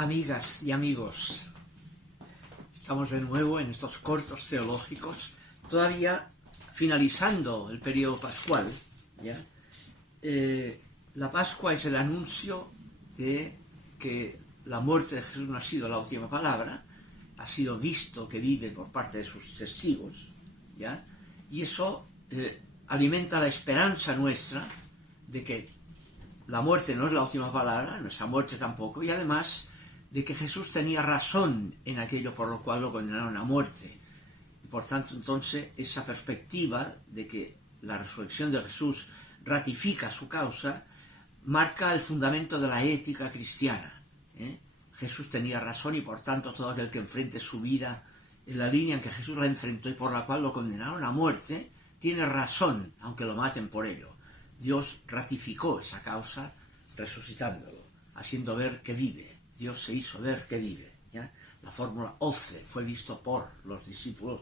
Amigas y amigos, estamos de nuevo en estos cortos teológicos, todavía finalizando el periodo pascual, ¿ya? La Pascua es el anuncio de que la muerte de Jesús no ha sido la última palabra, ha sido visto que vive por parte de sus testigos, ¿ya? Y eso alimenta la esperanza nuestra de que la muerte no es la última palabra, nuestra muerte tampoco, y además de que Jesús tenía razón en aquello por lo cual lo condenaron a muerte. Y por tanto, entonces, esa perspectiva de que la resurrección de Jesús ratifica su causa, marca el fundamento de la ética cristiana. Jesús tenía razón y por tanto todo aquel que enfrente su vida en la línea en que Jesús la enfrentó y por la cual lo condenaron a muerte, tiene razón, aunque lo maten por ello. Dios ratificó esa causa resucitándolo, haciendo ver que vive. Dios se hizo ver que vive, ¿ya? La fórmula OCE fue visto por los discípulos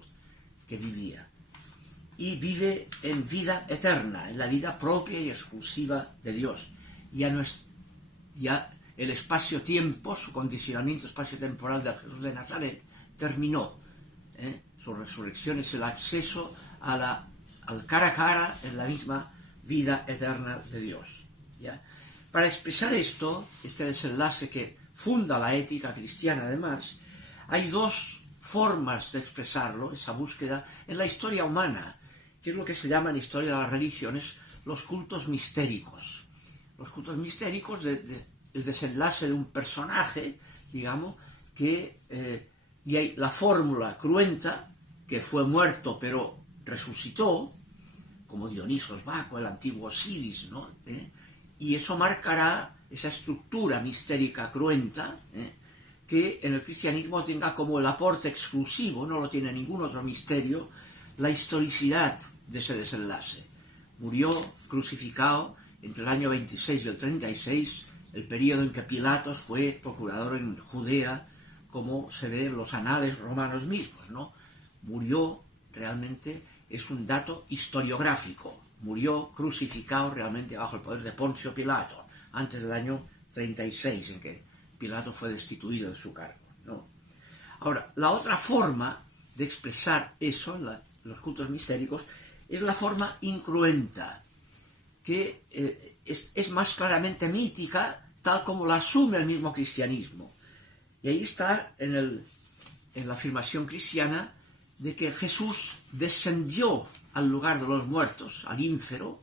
que vivía. Y vive en vida eterna, en la vida propia y exclusiva de Dios. Ya el espacio-tiempo, su condicionamiento espacio-temporal de Jesús de Nazaret, terminó. Su resurrección es el acceso al cara a cara en la misma vida eterna de Dios, ¿ya? Para expresar esto, este desenlace que funda la ética cristiana además, hay dos formas de expresarlo, esa búsqueda, en la historia humana, que es lo que se llama en la historia de las religiones los cultos mistéricos. Los cultos mistéricos, el desenlace de un personaje, digamos, y hay la fórmula cruenta, que fue muerto pero resucitó, como Dionisos Baco, el antiguo Osiris, ¿no? Y eso marcará esa estructura mistérica cruenta, que en el cristianismo tenga como el aporte exclusivo, no lo tiene ningún otro misterio, la historicidad de ese desenlace. Murió crucificado entre el año 26 y el 36, el periodo en que Pilatos fue procurador en Judea, como se ve en los anales romanos mismos, ¿no? Murió realmente, es un dato historiográfico. Murió crucificado realmente bajo el poder de Poncio Pilato, antes del año 36, en que Pilato fue destituido de su cargo, ¿no? Ahora, la otra forma de expresar eso en los cultos mistéricos es la forma incruenta, que es más claramente mítica, tal como la asume el mismo cristianismo. Y ahí está en la afirmación cristiana de que Jesús descendió al lugar de los muertos, al ínfero,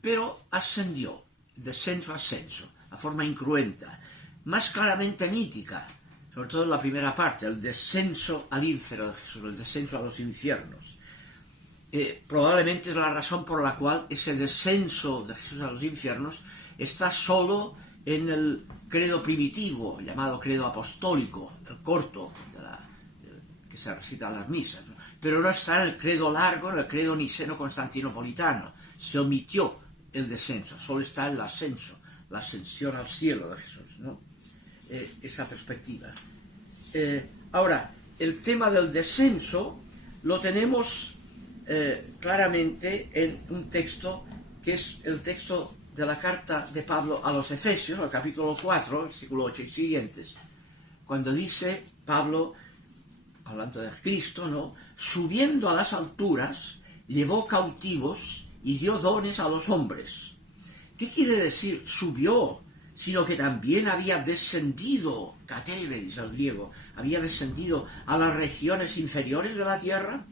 pero ascendió, descenso a ascenso, la forma incruenta, más claramente mítica, sobre todo en la primera parte, el descenso al ínfero de Jesús, el descenso a los infiernos. Probablemente es la razón por la cual ese descenso de Jesús a los infiernos está solo en el credo primitivo, llamado credo apostólico, el corto, que se recita en las misas, ¿no? Pero no está en el credo largo, en el credo niceno-constantinopolitano. Se omitió el descenso, solo está el ascenso, la ascensión al cielo de Jesús, ¿no? Esa perspectiva. Ahora, el tema del descenso lo tenemos claramente en un texto que es el texto de la carta de Pablo a los Efesios, el capítulo 4, versículo 8 y siguientes, cuando dice Pablo, hablando de Cristo, ¿no? Subiendo a las alturas, llevó cautivos y dio dones a los hombres. ¿Qué quiere decir subió? Sino que también había descendido, cateveris al griego, había descendido a las regiones inferiores de la tierra.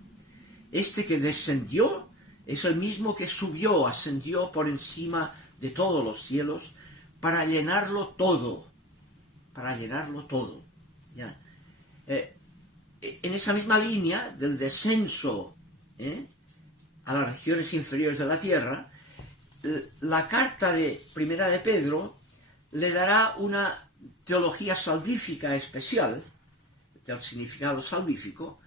Este que descendió es el mismo que subió, ascendió por encima de todos los cielos para llenarlo todo, ¿ya? En esa misma línea del descenso a las regiones inferiores de la tierra, la carta de Primera de Pedro le dará una teología salvífica especial, del significado salvífico,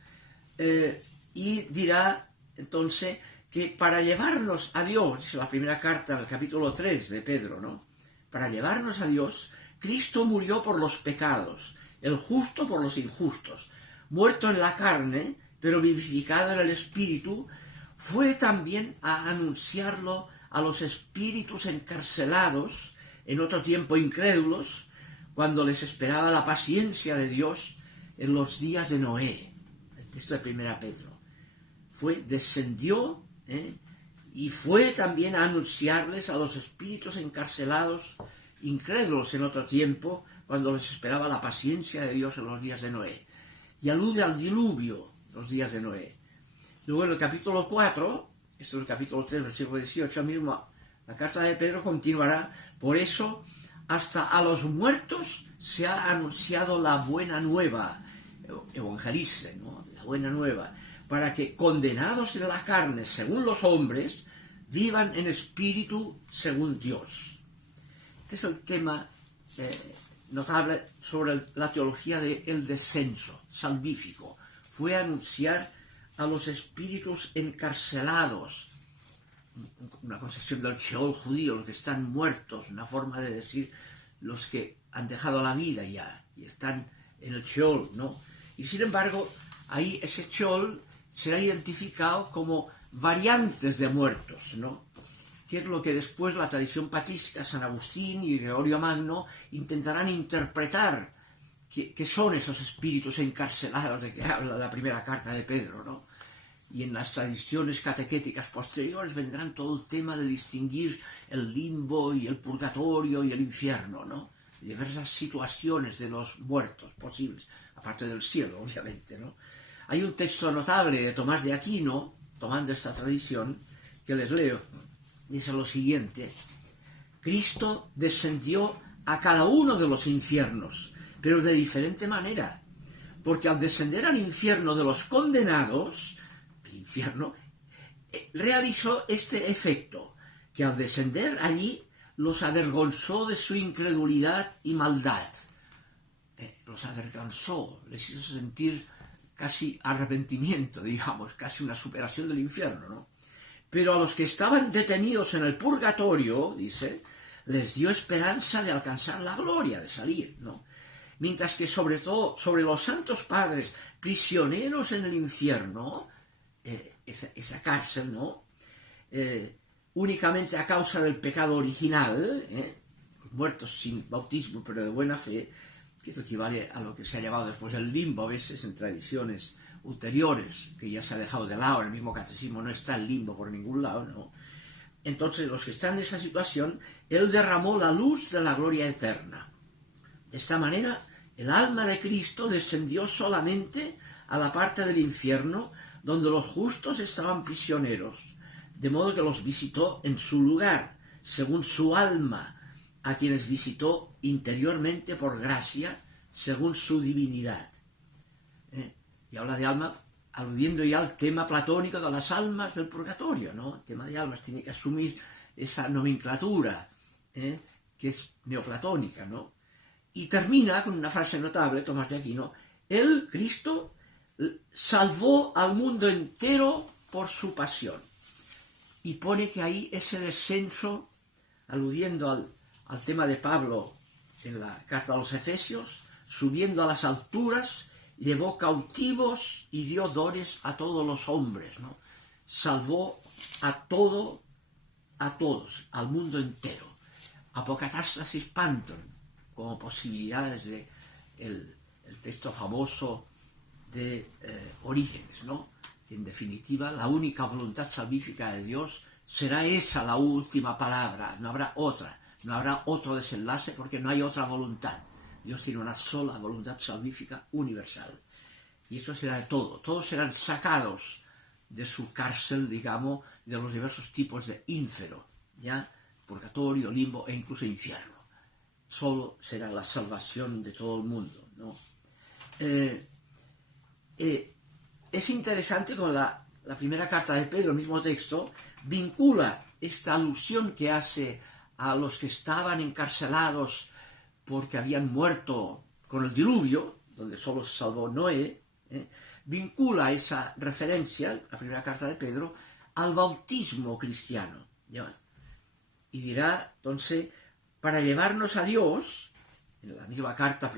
y dirá entonces que para llevarnos a Dios, es la primera carta del capítulo 3 de Pedro, ¿no? Para llevarnos a Dios, Cristo murió por los pecados, el justo por los injustos, muerto en la carne, pero vivificado en el espíritu, fue también a anunciarlo a los espíritus encarcelados, en otro tiempo incrédulos, cuando les esperaba la paciencia de Dios en los días de Noé. El texto de 1 Pedro. Descendió y fue también a anunciarles a los espíritus encarcelados, incrédulos en otro tiempo, cuando les esperaba la paciencia de Dios en los días de Noé. Y alude al diluvio, los días de Noé. Luego en el capítulo 4, esto es el capítulo 3, versículo 18, mismo, la carta de Pedro continuará: por eso hasta a los muertos se ha anunciado la buena nueva, evangelice, ¿no? La buena nueva, para que condenados en la carne según los hombres, vivan en espíritu según Dios. Este es el tema notable sobre la teología del descenso salvífico. Fue a anunciar a los espíritus encarcelados, una concepción del Sheol judío, los que están muertos, una forma de decir los que han dejado la vida ya y están en el Sheol, ¿no? Y sin embargo, ahí ese Sheol será identificado como variantes de muertos, ¿no? Que es lo que después la tradición patrística, San Agustín y Gregorio Magno, intentarán interpretar qué son esos espíritus encarcelados de que habla la primera carta de Pedro, ¿no? Y en las tradiciones catequéticas posteriores vendrán todo el tema de distinguir el limbo y el purgatorio y el infierno, ¿no? Diversas situaciones de los muertos posibles, aparte del cielo, obviamente, ¿no? Hay un texto notable de Tomás de Aquino, tomando esta tradición, que les leo. Dice lo siguiente: Cristo descendió a cada uno de los infiernos, pero de diferente manera, porque al descender al infierno de los condenados, el infierno, realizó este efecto, que al descender allí los avergonzó de su incredulidad y maldad. Los avergonzó, les hizo sentir casi arrepentimiento, digamos, casi una superación del infierno, ¿no? Pero a los que estaban detenidos en el purgatorio, dice, les dio esperanza de alcanzar la gloria, de salir, ¿no? Mientras que sobre todo sobre los santos padres prisioneros en el infierno, esa cárcel, ¿no? Únicamente a causa del pecado original, muertos sin bautismo pero de buena fe, que esto equivale a lo que se ha llamado después el limbo, a veces en tradiciones ulteriores, que ya se ha dejado de lado, en el mismo catecismo no está el limbo por ningún lado, ¿no? Entonces los que están en esa situación, Él derramó la luz de la gloria eterna. De esta manera, el alma de Cristo descendió solamente a la parte del infierno donde los justos estaban prisioneros, de modo que los visitó en su lugar, según su alma, a quienes visitó interiormente por gracia, según su divinidad. Y habla de alma, aludiendo ya al tema platónico de las almas del purgatorio, ¿no? El tema de almas tiene que asumir esa nomenclatura, que es neoplatónica, ¿no? Y termina con una frase notable, Tomás de Aquino: Él, Cristo, salvó al mundo entero por su pasión. Y pone que ahí ese descenso, aludiendo al tema de Pablo en la carta a los Efesios, subiendo a las alturas, llevó cautivos y dio dones a todos los hombres, ¿no? Salvó a todos, al mundo entero. Apocatastasis panton, como posibilidades de el texto famoso de Orígenes, ¿no? Que en definitiva la única voluntad salvífica de Dios será esa la última palabra, no habrá otra, no habrá otro desenlace porque no hay otra voluntad. Dios tiene una sola voluntad salvífica universal. Y eso será de todo. Todos serán sacados de su cárcel, digamos, de los diversos tipos de ínfero, ¿ya? Purgatorio, limbo e incluso infierno. Solo será la salvación de todo el mundo, ¿no? Es interesante con la primera carta de Pedro, el mismo texto, vincula esta alusión que hace a los que estaban encarcelados porque habían muerto con el diluvio, donde solo se salvó Noé, vincula esa referencia, la primera carta de Pedro, al bautismo cristiano, ¿ya? Y dirá, entonces, para llevarnos a Dios, en la misma carta,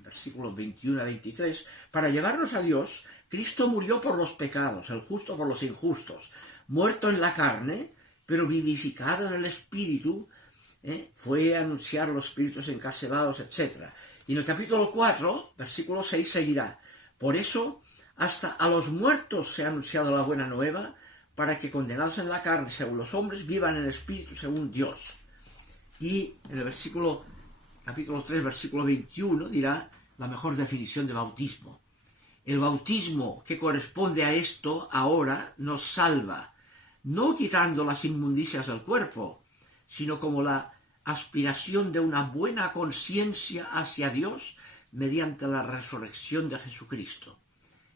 versículos 21 a 23, para llevarnos a Dios, Cristo murió por los pecados, el justo por los injustos, muerto en la carne, pero vivificado en el Espíritu, fue a anunciar los espíritus encarcelados, etc. Y en el capítulo 4, versículo 6, seguirá: por eso, hasta a los muertos se ha anunciado la buena nueva, para que condenados en la carne, según los hombres, vivan en el espíritu, según Dios. Y en el capítulo 3, versículo 21, dirá la mejor definición de bautismo. El bautismo que corresponde a esto ahora nos salva, no quitando las inmundicias del cuerpo, sino como la aspiración de una buena conciencia hacia Dios mediante la resurrección de Jesucristo,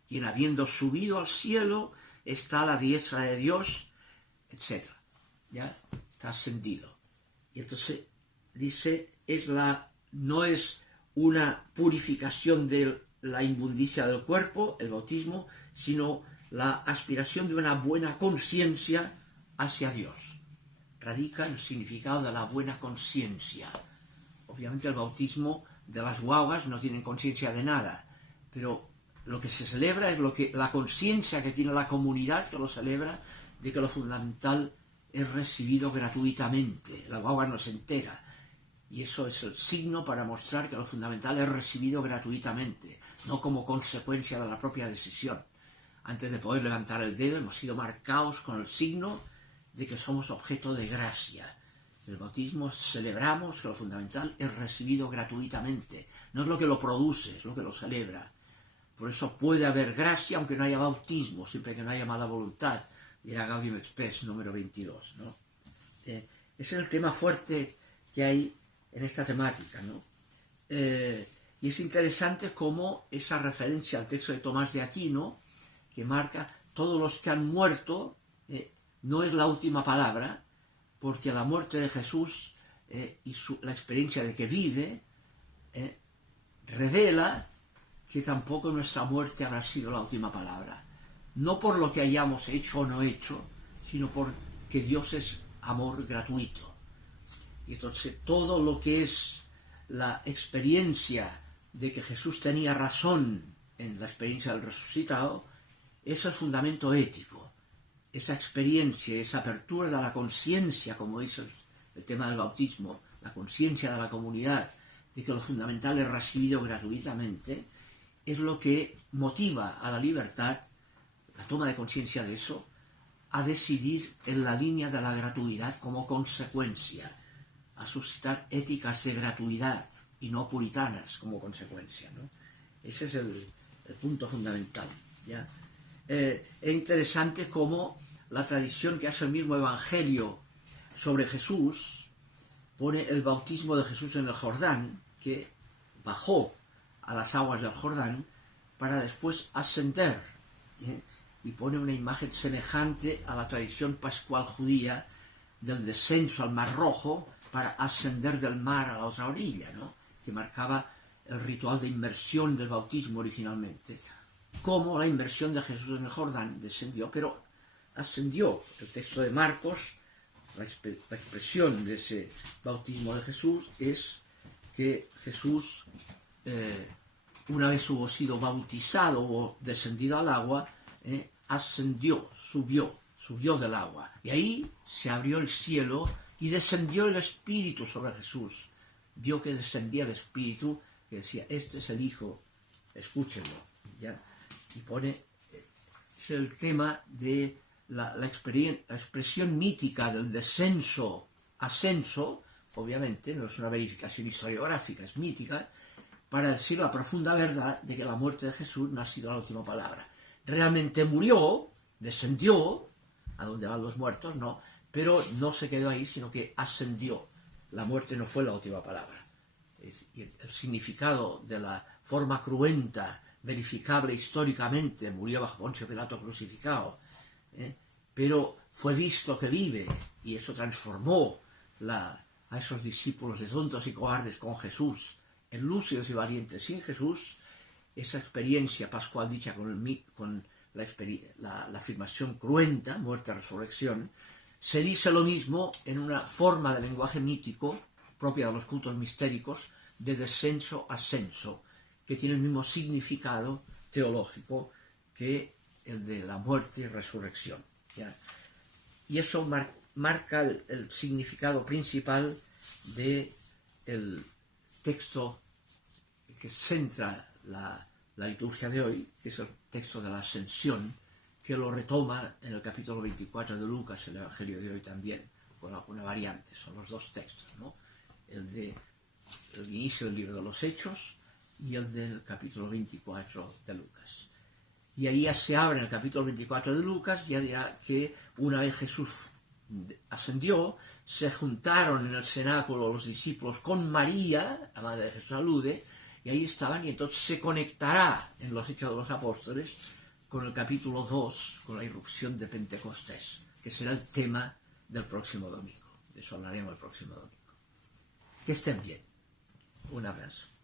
quien habiendo subido al cielo está a la diestra de Dios, etc. Ya está ascendido. Y entonces dice, no es una purificación de la inmundicia del cuerpo, el bautismo, sino la aspiración de una buena conciencia hacia Dios. Radica en el significado de la buena conciencia. Obviamente el bautismo de las guaguas no tienen conciencia de nada, pero lo que se celebra es la conciencia que tiene la comunidad que lo celebra, de que lo fundamental es recibido gratuitamente. La guagua no se entera. Y eso es el signo para mostrar que lo fundamental es recibido gratuitamente, no como consecuencia de la propia decisión. Antes de poder levantar el dedo hemos sido marcados con el signo de que somos objeto de gracia. En el bautismo celebramos que lo fundamental es recibido gratuitamente. No es lo que lo produce, es lo que lo celebra. Por eso puede haber gracia aunque no haya bautismo, siempre que no haya mala voluntad. Dirá Gaudium et Spes número 22, ¿no? Ese es el tema fuerte que hay en esta temática, ¿no? Y es interesante cómo esa referencia al texto de Tomás de Aquino, que marca todos los que han muerto, no es la última palabra, porque la muerte de Jesús y la experiencia de que vive revela que tampoco nuestra muerte habrá sido la última palabra. No por lo que hayamos hecho o no hecho, sino porque Dios es amor gratuito. Y entonces todo lo que es la experiencia de que Jesús tenía razón en la experiencia del resucitado es el fundamento ético. Esa experiencia, esa apertura de la conciencia, como dice el tema del bautismo, la conciencia de la comunidad, de que lo fundamental es recibido gratuitamente, es lo que motiva a la libertad, la toma de conciencia de eso, a decidir en la línea de la gratuidad como consecuencia, a suscitar éticas de gratuidad y no puritanas como consecuencia, ¿no? Ese es el punto fundamental, ¿ya? Es interesante cómo la tradición que hace el mismo Evangelio sobre Jesús pone el bautismo de Jesús en el Jordán, que bajó a las aguas del Jordán para después ascender, ¿eh? Y pone una imagen semejante a la tradición pascual judía del descenso al Mar Rojo para ascender del mar a la otra orilla, ¿no? Que marcaba el ritual de inmersión del bautismo originalmente. Como la inmersión de Jesús en el Jordán descendió, pero ascendió. El texto de Marcos, la expresión de ese bautismo de Jesús es que Jesús, una vez hubo sido bautizado o descendido al agua, ascendió, subió del agua. Y ahí se abrió el cielo y descendió el Espíritu sobre Jesús. Vio que descendía el Espíritu, que decía, este es el Hijo, escúchenlo, ¿ya? Y pone, es el tema de la expresión mítica del descenso-ascenso, obviamente, no es una verificación historiográfica, es mítica, para decir la profunda verdad de que la muerte de Jesús no ha sido la última palabra. Realmente murió, descendió, a donde van los muertos, no, pero no se quedó ahí, sino que ascendió. La muerte no fue la última palabra. El significado de la forma cruenta, verificable históricamente, murió bajo Poncio Pilato crucificado, pero fue visto que vive, y eso transformó a esos discípulos de tontos y cobardes con Jesús en lúcidos y valientes sin Jesús. Esa experiencia pascual dicha con la afirmación cruenta, muerte, resurrección, se dice lo mismo en una forma de lenguaje mítico propia de los cultos mistéricos de descenso-ascenso, que tiene el mismo significado teológico que el de la muerte y resurrección, ¿ya? Y eso marca el significado principal del texto que centra la liturgia de hoy, que es el texto de la Ascensión, que lo retoma en el capítulo 24 de Lucas, el Evangelio de hoy también, con alguna variante. Son los dos textos, ¿no? El inicio del libro de los Hechos y el del capítulo 24 de Lucas. Y ahí ya se abre en el capítulo 24 de Lucas, ya dirá que una vez Jesús ascendió, se juntaron en el cenáculo los discípulos con María, la madre de Jesús alude, y ahí estaban, y entonces se conectará en los Hechos de los Apóstoles con el capítulo 2, con la irrupción de Pentecostés, que será el tema del próximo domingo. De eso hablaremos el próximo domingo. Que estén bien. Un abrazo.